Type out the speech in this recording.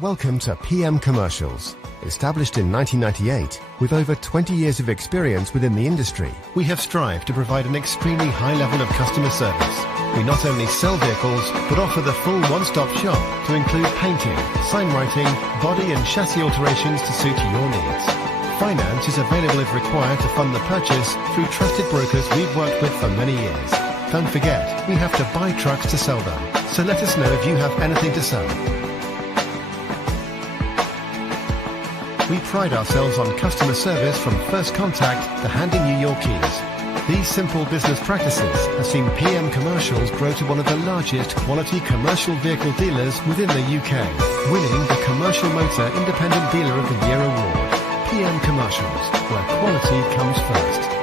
Welcome to PM Commercials. Established in 1998, with over 20 years of experience within the industry, we have strived to provide an extremely high level of customer service. We not only sell vehicles, but offer the full one-stop shop to include painting, sign writing, body and chassis alterations to suit your needs. Finance is available if required to fund the purchase through trusted brokers we've worked with for many years. Don't forget, we have to buy trucks to sell them, so let us know if you have anything to sell. We pride ourselves on customer service from first contact to handing you your keys. These simple business practices have seen PM Commercials grow to one of the largest quality commercial vehicle dealers within the UK, winning the Commercial Motor Independent Dealer of the Year award. PM Commercials, where quality comes first.